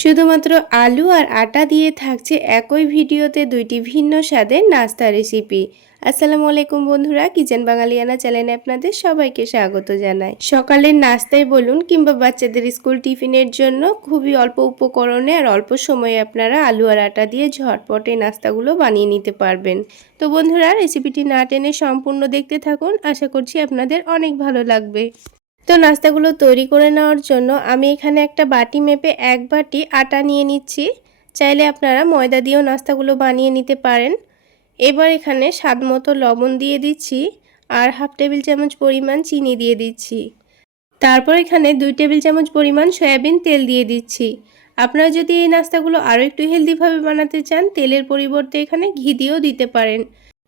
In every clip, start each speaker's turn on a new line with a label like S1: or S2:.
S1: শুধুমাত্র আলু আর আটা দিয়ে থাকছে একই ভিডিওতে দুইটি ভিন্ন স্বাদের নাস্তা রেসিপি। আসসালামু আলাইকুম বন্ধুরা, কিচেন বাঙালিয়ানা চ্যানেলে আপনাদের সবাইকে স্বাগত জানাই। সকালের নাস্তায় বলুন কিংবা বাচ্চাদের স্কুল টিফিনের জন্য খুবই অল্প উপকরণে আর অল্প সময়ে আপনারা আলু আর আটা দিয়ে ঝটপটে নাস্তাগুলো বানিয়ে নিতে পারবেন। তো বন্ধুরা, রেসিপিটি না টেনে সম্পূর্ণ দেখতে থাকুন। আশা করছি আপনাদের অনেক ভালো লাগবে। তো নাস্তাগুলো তৈরি করে নেওয়ার জন্য আমি এখানে একটা বাটি মেপে এক বাটি আটা নিয়ে নিচ্ছি। চাইলে আপনারা ময়দা দিয়েও নাস্তাগুলো বানিয়ে নিতে পারেন। এবার এখানে স্বাদ মতো লবণ দিয়ে দিচ্ছি আর হাফ টেবিল চামচ পরিমাণ চিনি দিয়ে দিচ্ছি। তারপর এখানে দুই টেবিল চামচ পরিমাণ সয়াবিন তেল দিয়ে দিচ্ছি। আপনারা যদি এই নাস্তাগুলো আরও একটু হেলদিভাবে বানাতে চান, তেলের পরিবর্তে এখানে ঘি দিয়েও দিতে পারেন।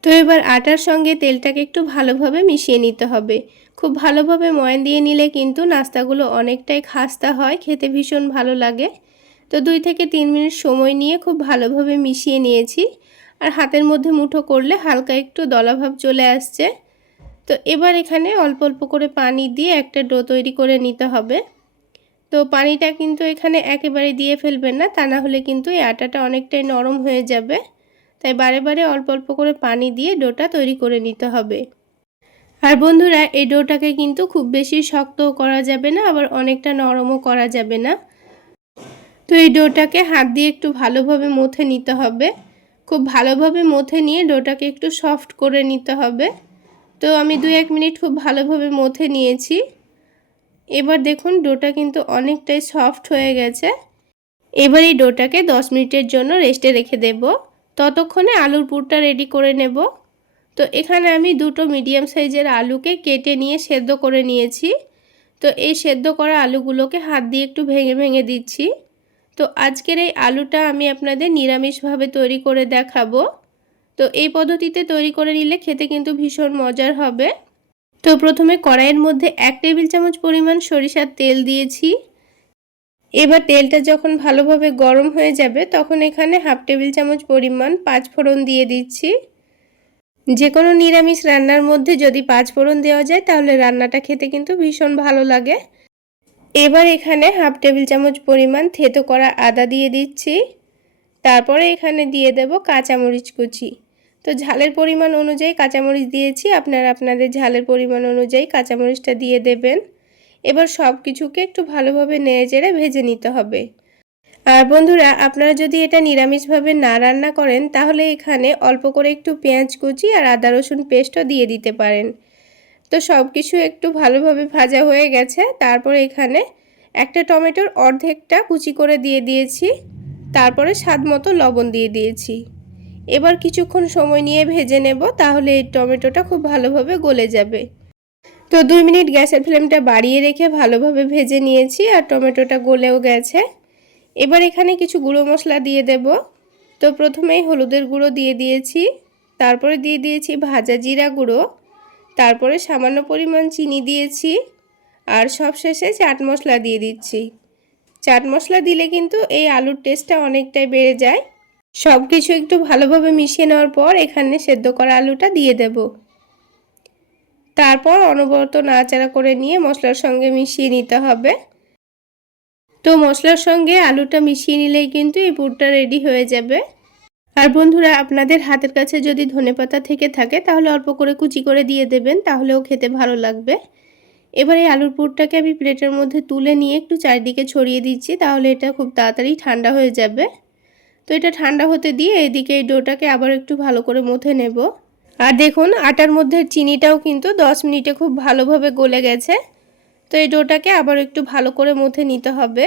S1: তো এবার আটার সঙ্গে তেলটাকে একটু ভালোভাবে মিশিয়ে নিতে হবে। খুব ভালোভাবে ময়ান দিয়ে নিলে কিন্তু নাস্তাগুলো অনেকটাই খাস্তা হয়, খেতে ভীষণ ভালো লাগে। তো দুই থেকে তিন মিনিট সময় নিয়ে খুব ভালোভাবে মিশিয়ে নিয়েছি। আর হাতের মধ্যে মুঠো করলে হালকা একটু দলাভাব চলে আসছে। তো এবার এখানে অল্প অল্প করে পানি দিয়ে একটা ডো তৈরি করে নিতে হবে। তো পানিটা কিন্তু এখানে একেবারে দিয়ে ফেলবেন না, তা না হলে কিন্তু এই আটাটা অনেকটাই নরম হয়ে যাবে। তাই বারে বারে অল্প অল্প করে পানি দিয়ে ডোটা তৈরি করে নিতে হবে। আর বন্ধুরা, এই ডোটাকে কিন্তু খুব বেশি শক্তও করা যাবে না, আবার অনেকটা নরমও করা যাবে না। তো এই ডোটাকে হাত দিয়ে একটু ভালোভাবে মথে নিতে হবে। খুব ভালোভাবে মথে নিয়ে ডোটাকে একটু সফট করে নিতে হবে। তো আমি দু এক মিনিট খুব ভালোভাবে মথে নিয়েছি। এবার দেখুন, ডোটা কিন্তু অনেকটাই সফট হয়ে গেছে। এবার এই ডোটাকে দশ মিনিটের জন্য রেস্টে রেখে দেব। ততক্ষণে আলুর পুরটা রেডি করে নেব। তো এখানে আমি দুটো মিডিয়াম সাইজের আলুকে কেটে নিয়ে সেদ্ধ করে নিয়েছি। তো এই সেদ্ধ করা আলুগুলোকে হাত দিয়ে একটু ভেঙে ভেঙে দিচ্ছি। তো আজকের এই আলুটা আমি আপনাদের নিরামিষভাবে তৈরি করে দেখাবো। তো এই পদ্ধতিতে তৈরি করে নিলে খেতে কিন্তু ভীষণ মজার হবে। তো প্রথমে কড়াইয়ের মধ্যে এক টেবিল চামচ পরিমাণ সরিষার তেল দিয়েছি। এবার তেলটা যখন ভালোভাবে গরম হয়ে যাবে, তখন এখানে হাফ টেবিল চামচ পরিমাণ পাঁচ ফোড়ন দিয়ে দিচ্ছি। যে কোনো নিরামিষ রান্নার মধ্যে যদি পাঁচ ফোড়ন দেওয়া যায়, তাহলে রান্নাটা খেতে কিন্তু ভীষণ ভালো লাগে। এবার এখানে হাফ টেবিল চামচ পরিমাণ থেতো করা আদা দিয়ে দিচ্ছি। তারপরে এখানে দিয়ে দেব কাঁচামরিচ কুচি। তো ঝালের পরিমাণ অনুযায়ী কাঁচামরিচ দিয়েছি, আপনারা আপনাদের ঝালের পরিমাণ অনুযায়ী কাঁচামরিচটা দিয়ে দেবেন। এবার সব কিছুকে একটু ভালোভাবে নেড়ে চেড়ে ভেজে নিতে হবে। আর বন্ধুরা, আপনারা যদি এটা নিরামিষভাবে না রান্না করেন, তাহলে এখানে অল্প করে একটু পেঁয়াজ কুচি আর আদা রসুন পেস্টও দিয়ে দিতে পারেন। তো সব কিছু একটু ভালোভাবে ভাজা হয়ে গেছে। তারপরে এখানে একটা টমেটোর অর্ধেকটা কুচি করে দিয়ে দিয়েছি। তারপরে স্বাদ মতো লবণ দিয়ে দিয়েছি। এবার কিছুক্ষণ সময় নিয়ে ভেজে নেব, তাহলে এই টমেটোটা খুব ভালোভাবে গলে যাবে। তো দুই মিনিট গ্যাসের ফ্লেমটা বাড়িয়ে রেখে ভালোভাবে ভেজে নিয়েছি আর টমেটোটা গলেও গেছে। এবার এখানে কিছু গুঁড়ো মশলা দিয়ে দেব। তো প্রথমেই হলুদের গুঁড়ো দিয়ে দিয়েছি, তারপরে দিয়ে দিয়েছি ভাজা জিরা গুঁড়ো, তারপরে সামান্য পরিমাণ চিনি দিয়েছি, আর সবশেষে চাট মশলা দিয়ে দিচ্ছি। চাট মশলা দিলে কিন্তু এই আলুর টেস্টটা অনেকটাই বেড়ে যায়। সব কিছু একটু ভালোভাবে মিশিয়ে নেওয়ার পর এখানে সেদ্ধ করা আলুটা দিয়ে দেব। তারপর অনবরত নাড়াচাড়া করে নিয়ে মশলার সঙ্গে মিশিয়ে নিতে হবে। তো মশলার সঙ্গে আলুটা মিশিয়ে নিলেই কিন্তু এই পুরটা রেডি হয়ে যাবে। আর বন্ধুরা, আপনাদের হাতের কাছে যদি ধনেপাতা থেকে থাকে, তাহলে অল্প করে কুচি করে দিয়ে দেবেন, তাহলেও খেতে ভালো লাগবে। এবার এই আলুর পুরটাকে আমি প্লেটের মধ্যে তুলে নিয়ে একটু চারিদিকে ছড়িয়ে দিচ্ছি, তাহলে এটা খুব তাড়াতাড়ি ঠান্ডা হয়ে যাবে। তো এটা ঠান্ডা হতে দিয়ে এদিকে এই ডোটাকে আবার একটু ভালো করে মথে নেব। আর দেখুন, আটার মধ্যে চিনিটাও কিন্তু দশ মিনিটে খুব ভালোভাবে গলে গেছে। তো এই ডোটাকে আবার একটু ভালো করে মথে নিতে হবে।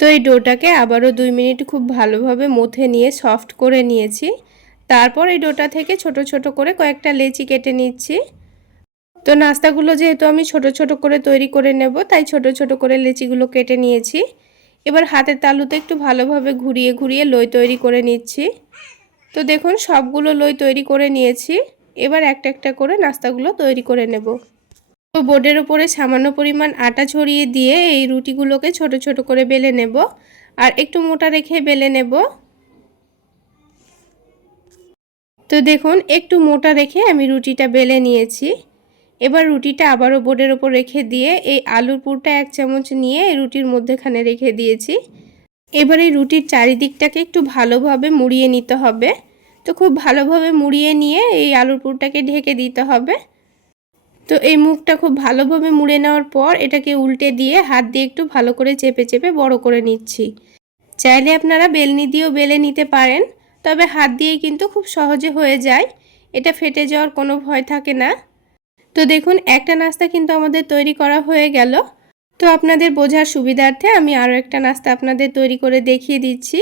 S1: তো এই ডোটাকে আবারও দুই মিনিট খুব ভালোভাবে মথে নিয়ে সফট করে নিয়েছি। তারপর এই ডোটা থেকে ছোট ছোট করে কয়েকটা লেচি কেটে নিচ্ছি। তো নাস্তাগুলো যেহেতু আমি ছোট ছোট করে তৈরি করে নেব, তাই ছোট ছোট করে লেচিগুলো কেটে নিয়েছি। এবার হাতের তালুতে একটু ভালোভাবে ঘুরিয়ে ঘুরিয়ে লই তৈরি করে নিচ্ছি। তো দেখুন, সবগুলো লই তৈরি করে নিয়েছি। এবার একটা একটা করে নাস্তাগুলো তৈরি করে নেব। তো বোর্ডের ওপরে সামান্য পরিমাণ আটা ছড়িয়ে দিয়ে এই রুটিগুলোকে ছোট ছোট করে বেলে নেব আর একটু মোটা রেখে বেলে নেব। তো দেখুন, একটু মোটা রেখে আমি রুটিটা বেলে নিয়েছি। এবার রুটিটা আবারও বোর্ডের ওপর রেখে দিয়ে এই আলুর পুরটা এক চামচ নিয়ে এই রুটির মধ্যেখানে রেখে দিয়েছি। এবার এই রুটির চারিদিকটাকে একটু ভালোভাবে মুড়িয়ে নিতে হবে। তো খুব ভালোভাবে মুড়িয়ে নিয়ে এই আলুর পুরটাকে ঢেকে দিতে হবে। তো এই মুখটা খুব ভালোভাবে মুড়ে নেওয়ার পর এটাকে উল্টে দিয়ে হাত দিয়ে একটু ভালো করে চেপে চেপে বড় করে নিচ্ছি। চাইলে আপনারা বেলনি দিয়েও বেলে নিতে পারেন, তবে হাত দিয়ে কিন্তু খুব সহজে হয়ে যায়। এটা ফেটে যাওয়ার কোনো ভয় থাকে না। তো দেখুন, একটা নাস্তা কিন্তু আমাদের তৈরি করা হয়ে গেল। তো আপনাদের বোঝার সুবিধার্থে আমি আরও একটা নাস্তা আপনাদের তৈরি করে দেখিয়ে দিচ্ছি।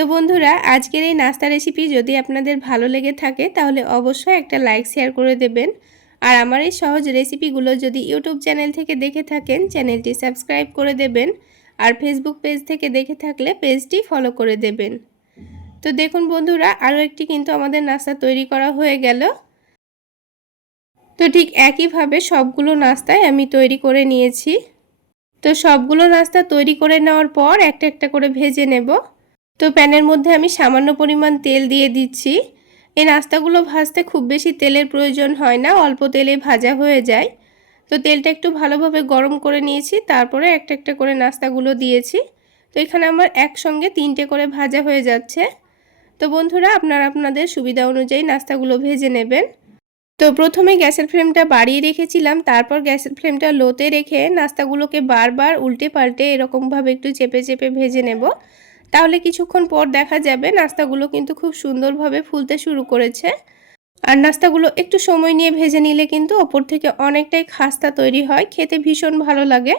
S1: তো বন্ধুরা, আজকের এই নাস্তা রেসিপি যদি আপনাদের ভালো লেগে থাকে, তাহলে অবশ্যই একটা লাইক শেয়ার করে দেবেন। আর আমার এই সহজ রেসিপিগুলো যদি ইউটিউব চ্যানেল থেকে দেখে থাকেন, চ্যানেলটি সাবস্ক্রাইব করে দেবেন। আর ফেসবুক পেজ থেকে দেখে থাকলে পেজটি ফলো করে দেবেন। তো দেখুন বন্ধুরা, আরও একটি কিন্তু আমাদের নাস্তা তৈরি করা হয়ে গেল। তো ঠিক একইভাবে সবগুলো নাস্তায় আমি তৈরি করে নিয়েছি। তো সবগুলো নাস্তা তৈরি করে নেওয়ার পর একটা একটা করে ভেজে নেব। তো প্যানের মধ্যে আমি সামান্য পরিমাণ তেল দিয়ে দিচ্ছি। এই নাস্তাগুলো ভাজতে খুব বেশি তেলের প্রয়োজন হয় না, অল্প তেলে ভাজা হয়ে যায়। তো তেলটা একটু ভালোভাবে গরম করে নিয়েছি, তারপরে একটা একটা করে নাস্তাগুলো দিয়েছি। তো এখানে আমার একসঙ্গে তিনটে করে ভাজা হয়ে যাচ্ছে। তো বন্ধুরা, আপনারা আপনাদের সুবিধা অনুযায়ী নাস্তাগুলো ভেজে নেবেন। তো প্রথমে গ্যাসের ফ্লেমটা বাড়িয়ে রেখেছিলাম, তারপর গ্যাসের ফ্লেমটা লোতে রেখে নাস্তাগুলোকে বারবার উল্টে পাল্টে এরকমভাবে একটু চেপে চেপে ভেজে নেব। তাহলে কিছুক্ষণ পর দেখা যাবে নাস্তাগুলো কিন্তু খুব সুন্দরভাবে ফুলতে শুরু করেছে। আর নাস্তাগুলো একটু সময় নিয়ে ভেজে নিলে কিন্তু ওপর থেকে অনেকটাই খাস্তা তৈরি হয়, খেতে ভীষণ ভালো লাগে।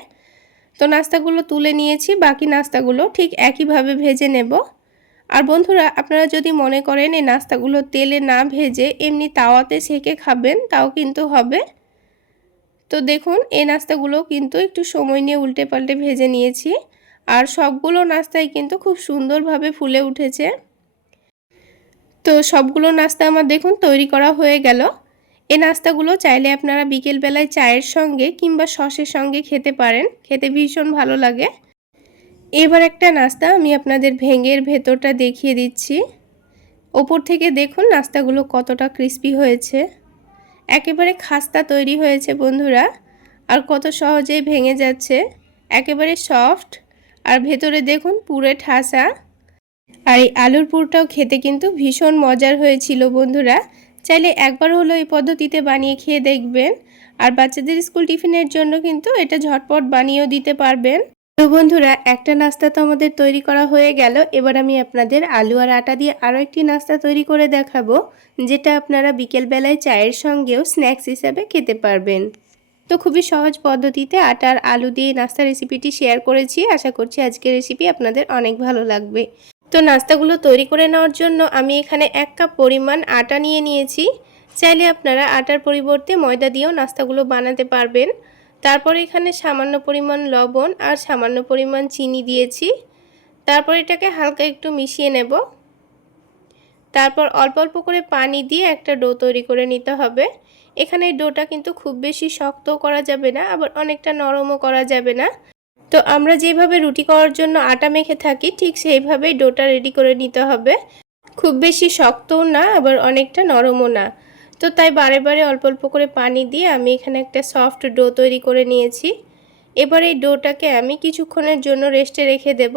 S1: তো নাস্তাগুলো তুলে নিয়েছি, বাকি নাস্তাগুলো ঠিক একইভাবে ভেজে নেব। আর বন্ধুরা, আপনারা যদি মনে করেন এই নাস্তাগুলো তেলে না ভেজে এমনি তাওয়াতে সেকে খাবেন, তাও কিন্তু হবে। তো দেখুন, এই নাস্তাগুলো কিন্তু একটু সময় নিয়ে উল্টে পাল্টে ভেজে নিয়েছি। আর সবগুলো নাস্তাই কিন্তু খুব সুন্দরভাবে ফুলে উঠেছে। তো সবগুলো নাস্তা আমার দেখুন তৈরি করা হয়ে গেল। এই নাস্তাগুলো চাইলে আপনারা বিকেলবেলায় চায়ের সঙ্গে কিংবা সসের সঙ্গে খেতে পারেন। খেতে ভীষণ ভালো লাগে। এবার একটা নাস্তা আমি আপনাদের ভেঙের ভেতরটা দেখিয়ে দিচ্ছি। ওপর থেকে দেখুন নাস্তাগুলো কতটা ক্রিস্পি হয়েছে। একেবারে খাস্তা তৈরি হয়েছে বন্ধুরা। আর কত সহজেই ভেঙে যাচ্ছে। একেবারে সফট আর ভেতরে দেখুন পুরে ঠাসা। আর এই আলুর পুরটাও খেতে কিন্তু ভীষণ মজার হয়েছিল বন্ধুরা। চাইলে একবার হলো এই পদ্ধতিতে বানিয়ে খেয়ে দেখবেন। আর বাচ্চাদের স্কুল টিফিনের জন্য কিন্তু এটা ঝটপট বানিয়েও দিতে পারবেন। তো বন্ধুরা, একটা নাস্তা তো আমাদের তৈরি করা হয়ে গেল। এবার আমি আপনাদের আলু আর আটা দিয়ে আরও একটি নাস্তা তৈরি করে দেখাবো, যেটা আপনারা বিকেলবেলায় চায়ের সঙ্গেও স্ন্যাক্স হিসাবে খেতে পারবেন। তো খুবই সহজ পদ্ধতিতে আটার আলু দিয়ে নাস্তা রেসিপিটি শেয়ার করেছি। আশা করছি আজকের রেসিপি আপনাদের অনেক ভালো লাগবে। তো নাস্তাগুলো তৈরি করে নেওয়ার জন্য আমি এখানে এক কাপ পরিমাণ আটা নিয়ে নিয়েছি। চাইলে আপনারা আটার পরিবর্তে ময়দা দিয়েও নাস্তাগুলো বানাতে পারবেন। তারপর এখানে সামান্য পরিমাণ লবণ আর সামান্য পরিমাণ চিনি দিয়েছি। তারপর এটাকে হালকা একটু মিশিয়ে নেব। তারপর অল্প অল্প করে পানি দিয়ে একটা ডো তৈরি করে নিতে হবে। এখানে ডোটা কিন্তু খুব বেশি শক্তও করা যাবে না, আবার অনেকটা নরমও করা যাবে না। তো আমরা যেভাবে রুটি করার জন্য আটা মেখে থাকি, ঠিক সেইভাবেই ডোটা রেডি করে নিতে হবে। খুব বেশি শক্তও না, আবার অনেকটা নরমও না। তো তাই বারে বারে অল্প অল্প করে পানি দিয়ে আমি এখানে একটা সফট ডো তৈরি করে নিয়েছি। এবার এই ডোটাকে আমি কিছুক্ষণের জন্য রেস্টে রেখে দেব।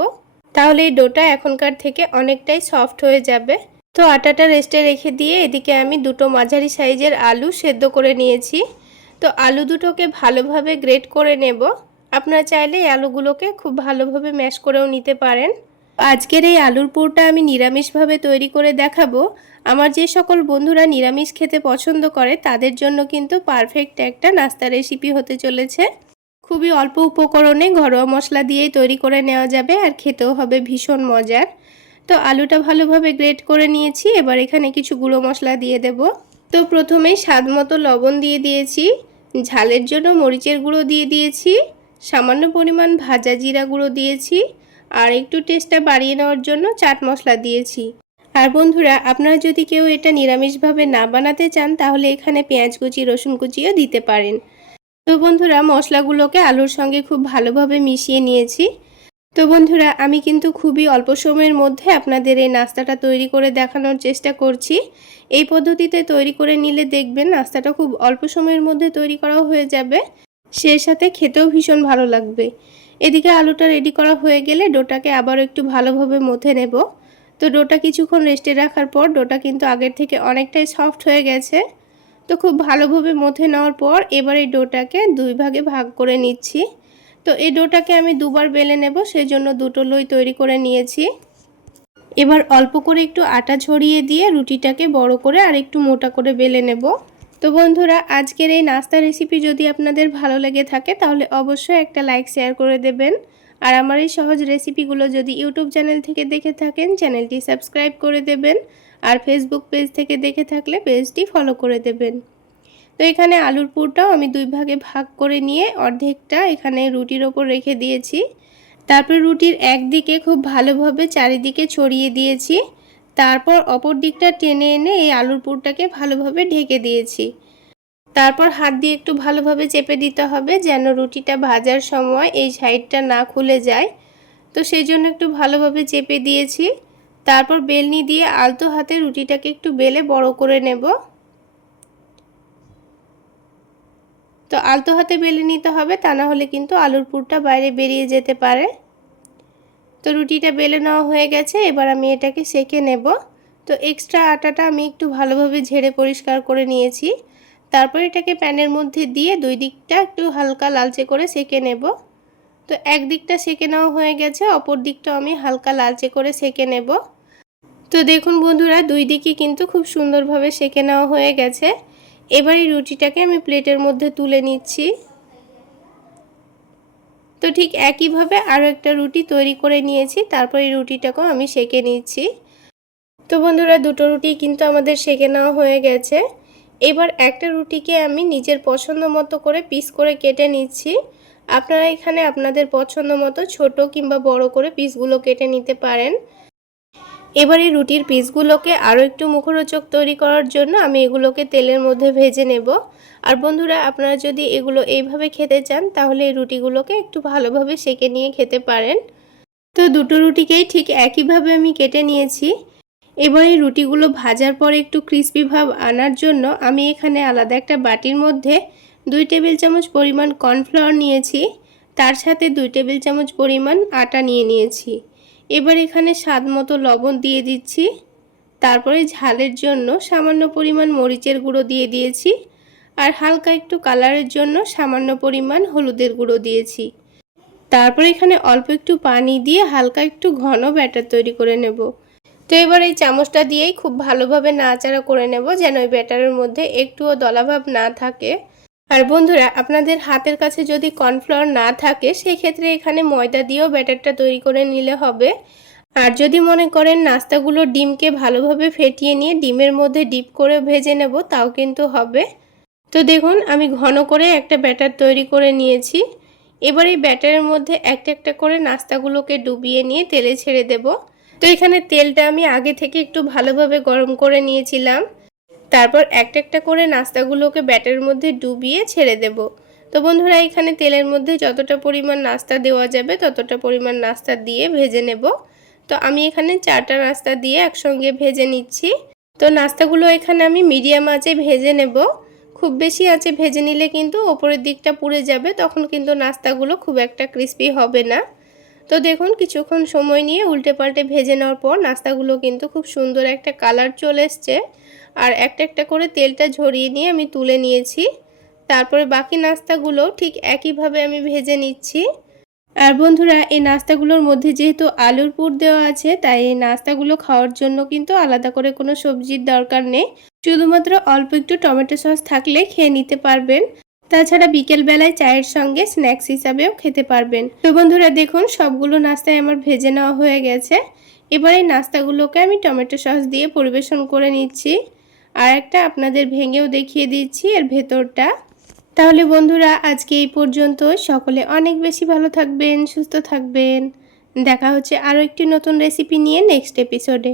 S1: তাহলে এই ডোটা এখনকার থেকে অনেকটাই সফট হয়ে যাবে। তো আটাটা রেস্টে রেখে দিয়ে এদিকে আমি দুটো মাঝারি সাইজের আলু সেদ্ধ করে নিয়েছি। তো আলু দুটোকে ভালোভাবে গ্রেট করে নেব। আপনারা চাইলে এই আলুগুলোকে খুব ভালোভাবে ম্যাশ করেও নিতে পারেন। আজকের এই আলুর পুরটা আমি নিরামিষভাবে তৈরি করে দেখাবো। আমার যে সকল বন্ধুরা নিরামিষ খেতে পছন্দ করে, তাদের জন্য কিন্তু পারফেক্ট একটা নাস্তা রেসিপি হতে চলেছে। খুবই অল্প উপকরণে ঘরোয়া মশলা দিয়েই তৈরি করে নেওয়া যাবে আর খেতেও হবে ভীষণ মজার। তো আলুটা ভালোভাবে গ্রেট করে নিয়েছি। এবার এখানে কিছু গুঁড়ো মশলা দিয়ে দেব। তো প্রথমেই স্বাদ মতো লবণ দিয়ে দিয়েছি। ঝালের জন্য মরিচের গুঁড়ো দিয়ে দিয়েছি। সামান্য পরিমাণ ভাজা জিরা গুঁড়ো দিয়েছি। আর একটু টেস্টটা বাড়িয়ে নেওয়ার জন্য চাট মশলা দিয়েছি। আর বন্ধুরা, আপনারা যদি কেউ এটা নিরামিষভাবে না বানাতে চান, তাহলে এখানে পেঁয়াজ কুচি, রসুন কুচিও দিতে পারেন। তো বন্ধুরা, মশলাগুলোকে আলুর সঙ্গে খুব ভালোভাবে মিশিয়ে নিয়েছি। তো বন্ধুরা, আমি কিন্তু খুবই অল্প সময়ের মধ্যে আপনাদের এই নাস্তাটা তৈরি করে দেখানোর চেষ্টা করছি। এই পদ্ধতিতে তৈরি করে নিলে দেখবেন নাস্তাটা খুব অল্প সময়ের মধ্যে তৈরি করাও হয়ে যাবে সে সাথে খেতেও ভীষণ ভালো লাগবে। এদিকে আলুটা রেডি করা হয়ে গেলে ডোটাকে আবারও একটু ভালোভাবে মথে নেব। তো ডোটা কিছুক্ষণ রেস্টে রাখার পর ডোটা কিন্তু আগের থেকে অনেকটাই সফট হয়ে গেছে। তো খুব ভালোভাবে মথে নেওয়ার পর এবার এই ডোটাকে দুই ভাগে ভাগ করে নিচ্ছি। তো এই ডোটাকে আমি দুবার বেলে নেব সেই জন্য দুটো লই তৈরি করে নিয়েছি। এবার অল্প করে একটু আটা ছড়িয়ে দিয়ে রুটিটাকে বড় করে আর একটু মোটা করে বেলে নেব। তো বন্ধুরা, আজকের এই নাস্তা রেসিপি যদি আপনাদের ভালো লেগে থাকে, তাহলে অবশ্যই একটা লাইক শেয়ার করে দেবেন। আর আমার এই সহজ রেসিপিগুলো যদি ইউটিউব চ্যানেল থেকে দেখে থাকেন চ্যানেলটি সাবস্ক্রাইব করে দেবেন। আর ফেসবুক পেজ থেকে দেখে থাকলে পেজটি ফলো করে দেবেন। তো এখানে আলুর পুরটাও আমি দুই ভাগে ভাগ করে নিয়ে অর্ধেকটা এখানে রুটির ওপর রেখে দিয়েছি। তারপর রুটির একদিকে খুব ভালোভাবে চারিদিকে ছড়িয়ে দিয়েছি। তারপর অপর দিকটা টেনে এনে এই আলুর পুরটাকে ভালোভাবে ঢেকে দিয়েছি। তারপর হাত দিয়ে একটু ভালোভাবে চেপে দিতে হবে যেন রুটিটা ভাজার সময় এই সাইডটা না খুলে যায়। তো সেই জন্য একটু ভালোভাবে চেপে দিয়েছি। তারপর বেলনি দিয়ে আলতো হাতে রুটিটাকে একটু বেলে বড় করে নেব। তো আলতো হাতে বেলে নিতে হবে, তা না হলে কিন্তু আলুর পুরটা বাইরে বেরিয়ে যেতে পারে। তো রুটিটা বেলে নেওয়া হয়ে গেছে, এবার আমি এটাকে সেকে নেব। তো এক্সট্রা আটাটা আমি একটু ভালোভাবে ঝেড়ে পরিষ্কার করে নিয়েছি। তারপর এটাকে প্যানের মধ্যে দিয়ে দুই দিকটা একটু হালকা লালচে করে সেকে নেব। তো এক দিকটা সেকে নেওয়া হয়ে গেছে, অপর দিকটা আমি হালকা লালচে করে সেকে নেব। তো দেখুন বন্ধুরা, দুই দিকই কিন্তু খুব সুন্দরভাবে সেকে নেওয়া হয়ে গেছে। এবার এই রুটিটাকে আমি প্লেটের মধ্যে তুলে নিচ্ছি। তো ঠিক একইভাবে আরও একটা রুটি তৈরি করে নিয়েছি, তারপর এই রুটিটাকেও আমি সেকে নিচ্ছি। তো বন্ধুরা, দুটো রুটি কিন্তু আমাদের সেকে নেওয়া হয়ে গেছে। এবার একটা রুটিকে আমি নিজের পছন্দ মতো করে পিস করে কেটে নিচ্ছি। আপনারা এখানে আপনাদের পছন্দ মতো ছোটো কিংবা বড় করে পিসগুলো কেটে নিতে পারেন। এবার এই রুটির পিসগুলোকে আরও একটু মুখরোচক তৈরি করার জন্য আমি এগুলোকে তেলের মধ্যে ভেজে নেব। আর বন্ধুরা, আপনারা যদি এগুলো এইভাবে খেতে চান, তাহলে এই রুটিগুলোকে একটু ভালোভাবে সেকে নিয়ে খেতে পারেন। তো দুটো রুটিকেই ঠিক একইভাবে আমি কেটে নিয়েছি। এবার এই রুটিগুলো ভাজার পর একটু ক্রিস্পি ভাব আনার জন্য আমি এখানে আলাদা একটা বাটির মধ্যে দুই টেবিল চামচ পরিমাণ কর্নফ্লাওয়ার নিয়েছি। তার সাথে দুই টেবিল চামচ পরিমাণ আটা নিয়ে নিয়েছি। এবার এখানে স্বাদ মতো লবণ দিয়ে দিচ্ছি। তারপরে ঝালের জন্য সামান্য পরিমাণ মরিচের গুঁড়ো দিয়ে দিয়েছি। আর হালকা একটু কালারের জন্য সামান্য পরিমাণ হলুদের গুঁড়ো দিয়েছি। তারপর এখানে অল্প একটু পানি দিয়ে হালকা একটু ঘন ব্যাটার তৈরি করে নেব। তো এবার এই চামচটা দিয়েই খুব ভালোভাবে নাচাড়া করে নেব যেন ওই ব্যাটারের মধ্যে একটুও দলাভাব না থাকে। আর বন্ধুরা, আপনাদের হাতের কাছে যদি কর্নফ্লাওয়ার না থাকে, সেক্ষেত্রে এখানে ময়দা দিয়েও ব্যাটারটা তৈরি করে নিলে হবে। আর যদি মনে করেন নাস্তাগুলো ডিমকে ভালোভাবে ফেটিয়ে নিয়ে ডিমের মধ্যে ডিপ করে ভেজে নেব, তাও কিন্তু হবে। তো দেখুন, আমি ঘন করে একটা ব্যাটার তৈরি করে নিয়েছি। এবার এই ব্যাটারের মধ্যে একটা একটা করে নাস্তাগুলোকে ডুবিয়ে নিয়ে তেলে ছেড়ে দেব। তো এখানে তেলটা আমি আগে থেকে একটু ভালোভাবে গরম করে নিয়েছিলাম। তারপর একটা একটা করে নাস্তাগুলোকে ব্যাটের মধ্যে ডুবিয়ে ছেড়ে দেব। তো বন্ধুরা, এখানে তেলের মধ্যে যতটা পরিমাণ নাস্তা দেওয়া যাবে, ততটা পরিমাণ নাস্তা দিয়ে ভেজে নেব। তো আমি এখানে চারটা নাস্তা দিয়ে একসঙ্গে ভেজে নিচ্ছি। তো নাস্তাগুলো এখানে আমি মিডিয়াম আঁচে ভেজে নেব। খুব বেশি আছে ভেজে নিলে কিন্তু ওপরের দিকটা পুড়ে যাবে, তখন কিন্তু নাস্তাগুলো খুব একটা ক্রিস্পি হবে না। তো দেখুন, কিছুক্ষণ সময় নিয়ে উল্টে পাল্টে ভেজে নেওয়ার পর নাস্তাগুলো কিন্তু খুব সুন্দর একটা কালার চলে এসছে। আর একটা একটা করে তেলটা ঝরিয়ে নিয়ে আমি তুলে নিয়েছি। তারপরে বাকি নাস্তাগুলো ঠিক একইভাবে আমি ভেজে নিচ্ছি। আর বন্ধুরা, এই নাস্তাগুলোর মধ্যে যেহেতু আলুর পুর দেওয়া আছে, তাই এই নাস্তাগুলো খাওয়ার জন্য কিন্তু আলাদা করে কোনো সবজির দরকার নেই। শুধুমাত্র অল্প একটু টমেটো সস থাকলে খেয়ে নিতে পারবেন। তাছাড়া বিকেলবেলায় চায়ের সঙ্গে স্ন্যাক্স হিসাবেও খেতে পারবেন। তো বন্ধুরা, দেখুন, সবগুলো নাস্তায় আমার ভেজে নেওয়া হয়ে গেছে। এবার এই নাস্তাগুলোকে আমি টমেটো সস দিয়ে পরিবেশন করে নিচ্ছি। আর একটা আপনাদের ভেঙেও দেখিয়ে দিচ্ছি এর ভেতরটা। তাহলে বন্ধুরা, আজকে এই পর্যন্ত সকলে অনেক বেশি ভালো থাকবেন, সুস্থ থাকবেন। দেখা হচ্ছে আরও একটি নতুন রেসিপি নিয়ে নেক্সট এপিসোডে